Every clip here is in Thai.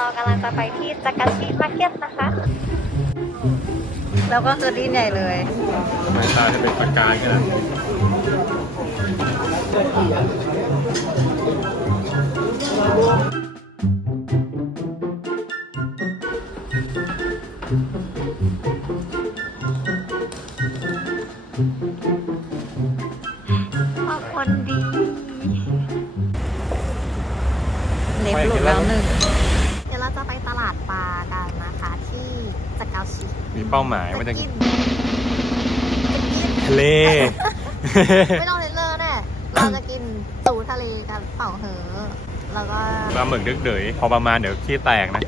เรากำลังจะไปที่จากาชิมาร์เก็ตนะคะ แล้วก็คือดิ้นใหญ่เลยสายตาจะเป็นประกายขนาดนี้ข เป้าหมายว่าจะกินทะเล ไม่ต้องเลนเลอร์แน่เราจะกินตูทะเลกันเป่าเหอแล้วก็ปลาหมึกดึกเดยพอประมาณเดี๋ยวขี้แตกนะ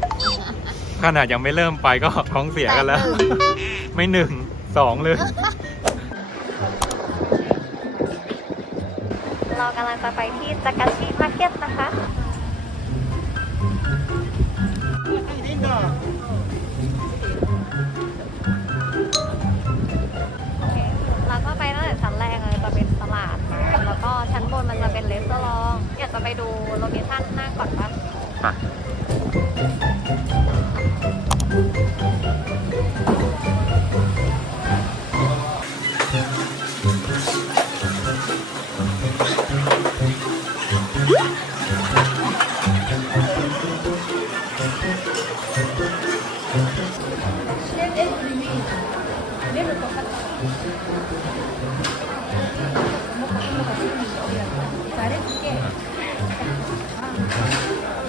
ขนาดยังไม่เริ่มไปก็ท้องเสียกันแล้วแตกหนึ่งไม่หนึ่งสองเลย เรากำลังจะไปที่จากาชิมาร์เก็ตนะคะ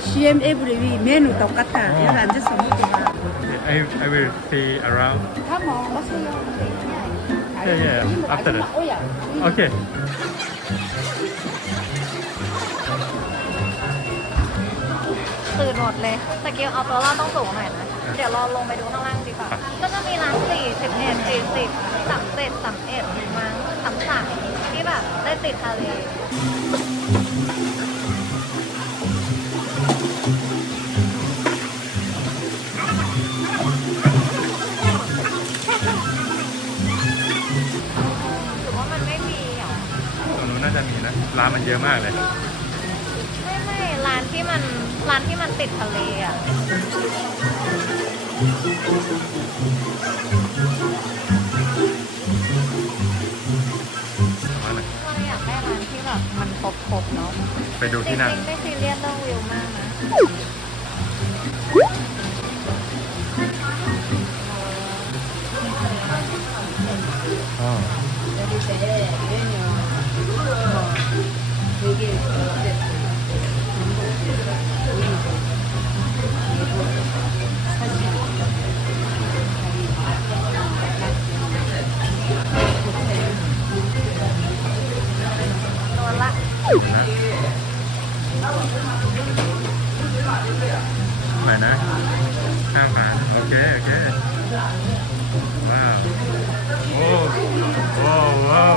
CM every 메뉴 똑같아. 여기 앉아서 먹어봐. I I will see around 다 먹었어요. yeah yeah after that 오야. okay ตื่นหมดเลยสกิลเอาตัวรอดต้องสูงหน่อยนะ เดี๋ยวเราลงไปดูข้างล่าง ง ดีกว่าก็จะมีร้านสี่สิบเอ็ดสี่สิบสามเจ็ดสามเอ็ดมั้งสามสามที่แบบได้ติดทะเลหรือว่ามันไม่มีเหรอ ตรงนู้นน่าจะมีนะ ร้านมันเยอะมากเลย ไม่ไม่ร้านที่มันร้านที่มันติดทะเลอะว่าไหน เราอยากได้ร้านที่แบบมันครบครบๆเนาะไปดูจริที่งนั่น ๆไม่ซีเรียสเรื่องวิวมากนะอ๋ เลยนะห้ามหานโอเค โอเค ว้าว โอ้โอ้ว้าว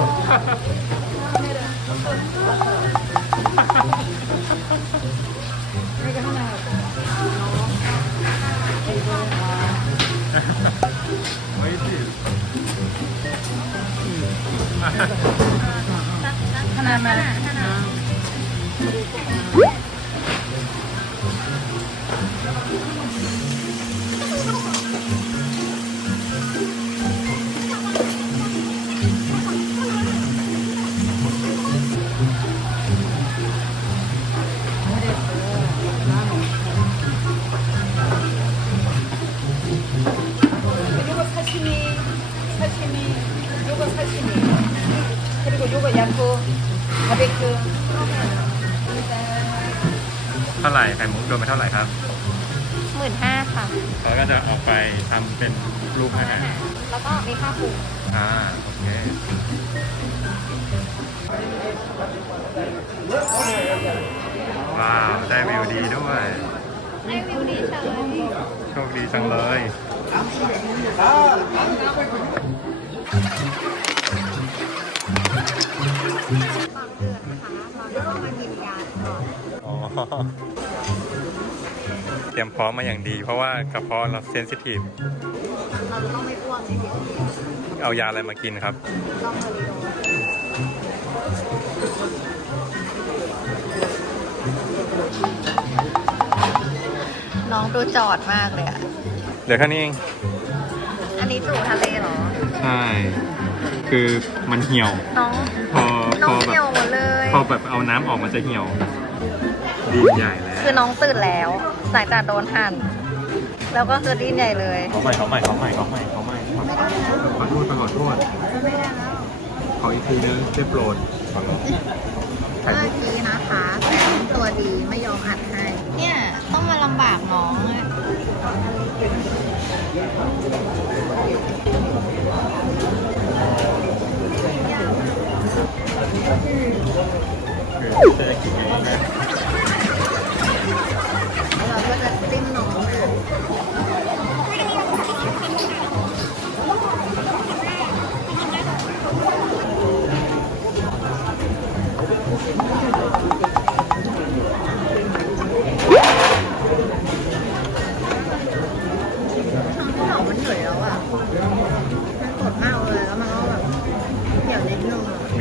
โอ้ยสิขนาดนั้น เท่าไหร่ไข่มุกโดนไปเท่าไหร่ครับหมื่นห้าค่ะเขาก็จะออกไปทำเป็นรูปอาหารแล้วก็มีค่าปลูกอ่าโอเคว้าวได้วิวดีด้วยได้วิวดีเฉยโชคดีจังเลยบาง เดือนนะคะเราก็ต้องมากินยาก่อนอ๋อเตรียมพร้อมมาอย่างดี เพราะว่ากระเพาะเราเซนซิทีฟเราจะต้องไม่อ้วกในเดียวเอายาอะไรมากินครับลองโมลิโดน้องดูจอดมากเลยอะเดี๋ยวแค่นี้เอง อันนี้จู่ทะเลเหรอ ใช่ คือมันเหี่ยว น้องพอน้พองอแบเหี่ยวบหมดเลย พอแบบเอาน้ำออกมันจะเหี่ยวดีนใหญ่แล้วคือน้องตื่นแล้วหลังจากโดนหั่น แล้วก็คือดิ้นใหญ่เลย เขาใหม่เขาใหม่เขาใหม่เขาใหม่เขาใหม่ขอโทษขอโทษขออีกทีนึงได้โปรดขอร้องถ่ายเมื่รูอปกี้นะคะแสงตัวดีไม่ยอมอัดให้ เนี่ย ต้องมาลำบากน้องอะ คื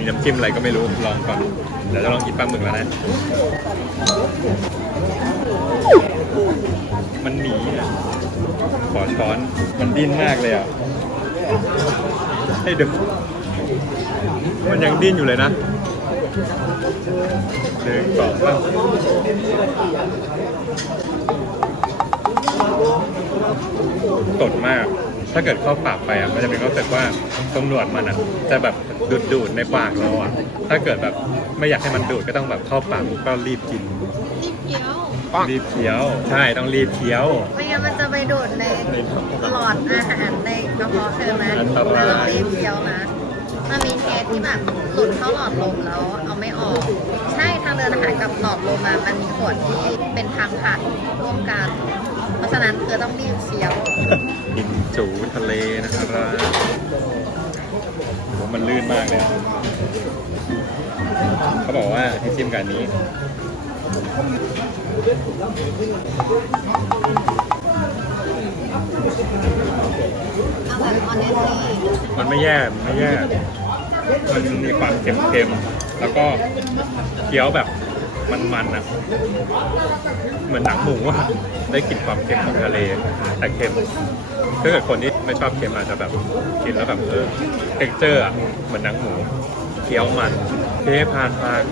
น้ำจิ้มอะไรก็ไม่รู้ลองก่อนเดี๋ยวจะลองกินปลาหมึกแล้วนะ มันหนีอะขอช้อนมันดิ้นมากเลยอะให้ดูมันยังดิ้นอยู่เลยนะหนึ่องสามสดมาก ถ้าเกิดเข้าปากไปอะมันจะเป็นความรู้สึกว่าตรงหนวดมันอะจะแบบดูดดูดๆในปากเราอะถ้าเกิดแบบไม่อยากให้มันดูดก็ต้องแบบเข้าปากก็รีบกิน รีบเคี้ยวรีบเคี้ยว ใช่ต้องรีบเคี้ยว ไม่งั้นมันจะไปดูดในหลอดอาหารในกระเพาะใช่ไหมอันตรายแล้วต้องรีบเคี้ยวนะมันมีเคสที่แบบหลุดเข้าหลอดลมแล้วเอาไม่ออก ใช่ทางเดินอาหารกับหลอดลมมามันมีส่วนที่เป็นทางผ่านร่วมกัน เพราะฉะนั้นคือต้องรีบเคี้ยว กินจูทะเลนะครับโหมันลื่นมากเลยเขาบอกว่าให้จิ้มกันนี้เอาแบบนี้มันไม่แย่มันไม่แย่ มันมีความเค็มๆ แล้วก็เคี้ยวแบบ มันๆอะ เหมือนหนังหมูอะ ได้กลิ่นความเค็มของทะเล แต่เค็ม ถ้าเกิดคนที่ไม่ชอบเค็มอาจจะแบบกินแล้วแบบเออเท็กเจอร์อะ เหมือนหนังหมู เคี้ยวมันเทพานพาน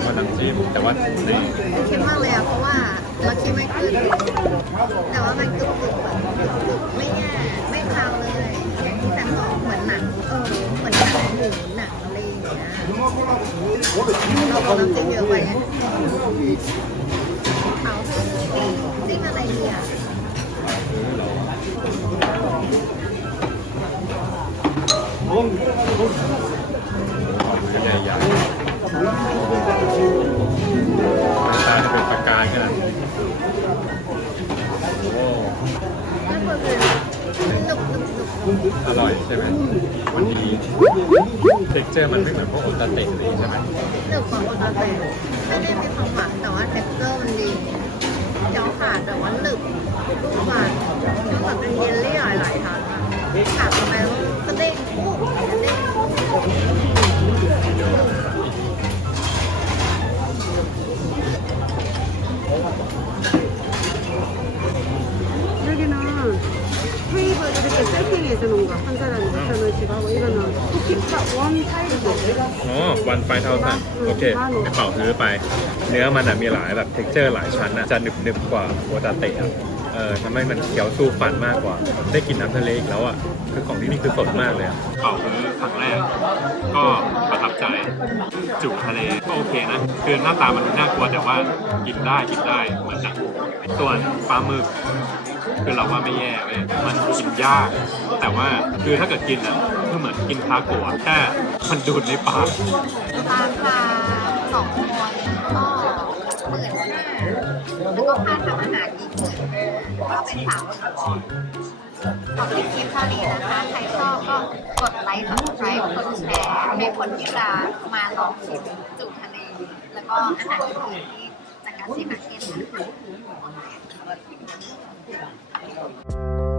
มกว่าน้ำจิ้มแต่ว่าในเค็มมากเลยอะเพราะว่าเราคิดไม่ขึ้นแต่ว่ามันกรึบกรึบๆอะกรึบกรึบไม่แย่ไม่คาวเลยอย่างที่ฉันบอกเหมือนหนังเออเหมือนหนังหมูหนังอะไรอย่างเงี้ยเราลองน้ำจิ้มเยอะไปไงเขาคือจิ้มอะไรดีอะใหายขนาดนี้โอ้นั่นก็คือหนุบหนุบหนุบอร่อยใช่ไหมมันดีเท็กเจอร์มันไม่เหมือนพวกโอตาเต็เลยใช่ไหมหนึบกว่าโอตาเตะไม่ได้มีความหวานแต่ว่าเท็กเจอร์มันดีเจ้าขาดแต่ว่าหนึบรูปหวานเหมือนเป็นเยลลี่หลายๆชั้นอะขาดไปแล้วกระเด้งปุ๊บเด้ง ไฟเท่าสันโอเคกระเป๋าซื้อไป เนื้อมันอะมีหลายแบบเท็กเจอร์หลายชั้นอะจะหนึบหนึบๆกว่าโอตาเตะอะเออทำให้มันเคี้ยวสู้ฟันมากกว่า ได้กินน้ำทะเลอีกแล้วอะคือของที่นี่คือสดมากเลยอะเป่าซื้อครั้งแรก ก็ประทับใจ จุทะเลก็โอเคนะ คือหน้าตามันน่ากลัวแต่ว่ากินได้กินได้เหมือนหนังส่วนปลาหมึก คือเราว่าไม่แย่เว้ยมันกินยาก แต่ว่าคือถ้าเกิดกินอะก็เหมือนกินทาโกะแค่มันดูดในปากทานปลาสองคนก็หมื่นห้าแล้วก็ค่าทำอาหารอีกหมื่นก็เป็นสามหมื่นขอบคุณคลิปเท่านี้นะคะ ใครชอบก็กดไลค์กดไลค์กดแชร์ให้คนที่จะมาลองชิมจุทะเล แล้วก็อาหารญี่ปุ่นที่จากการซีมาร์เก็ตนะ tamam.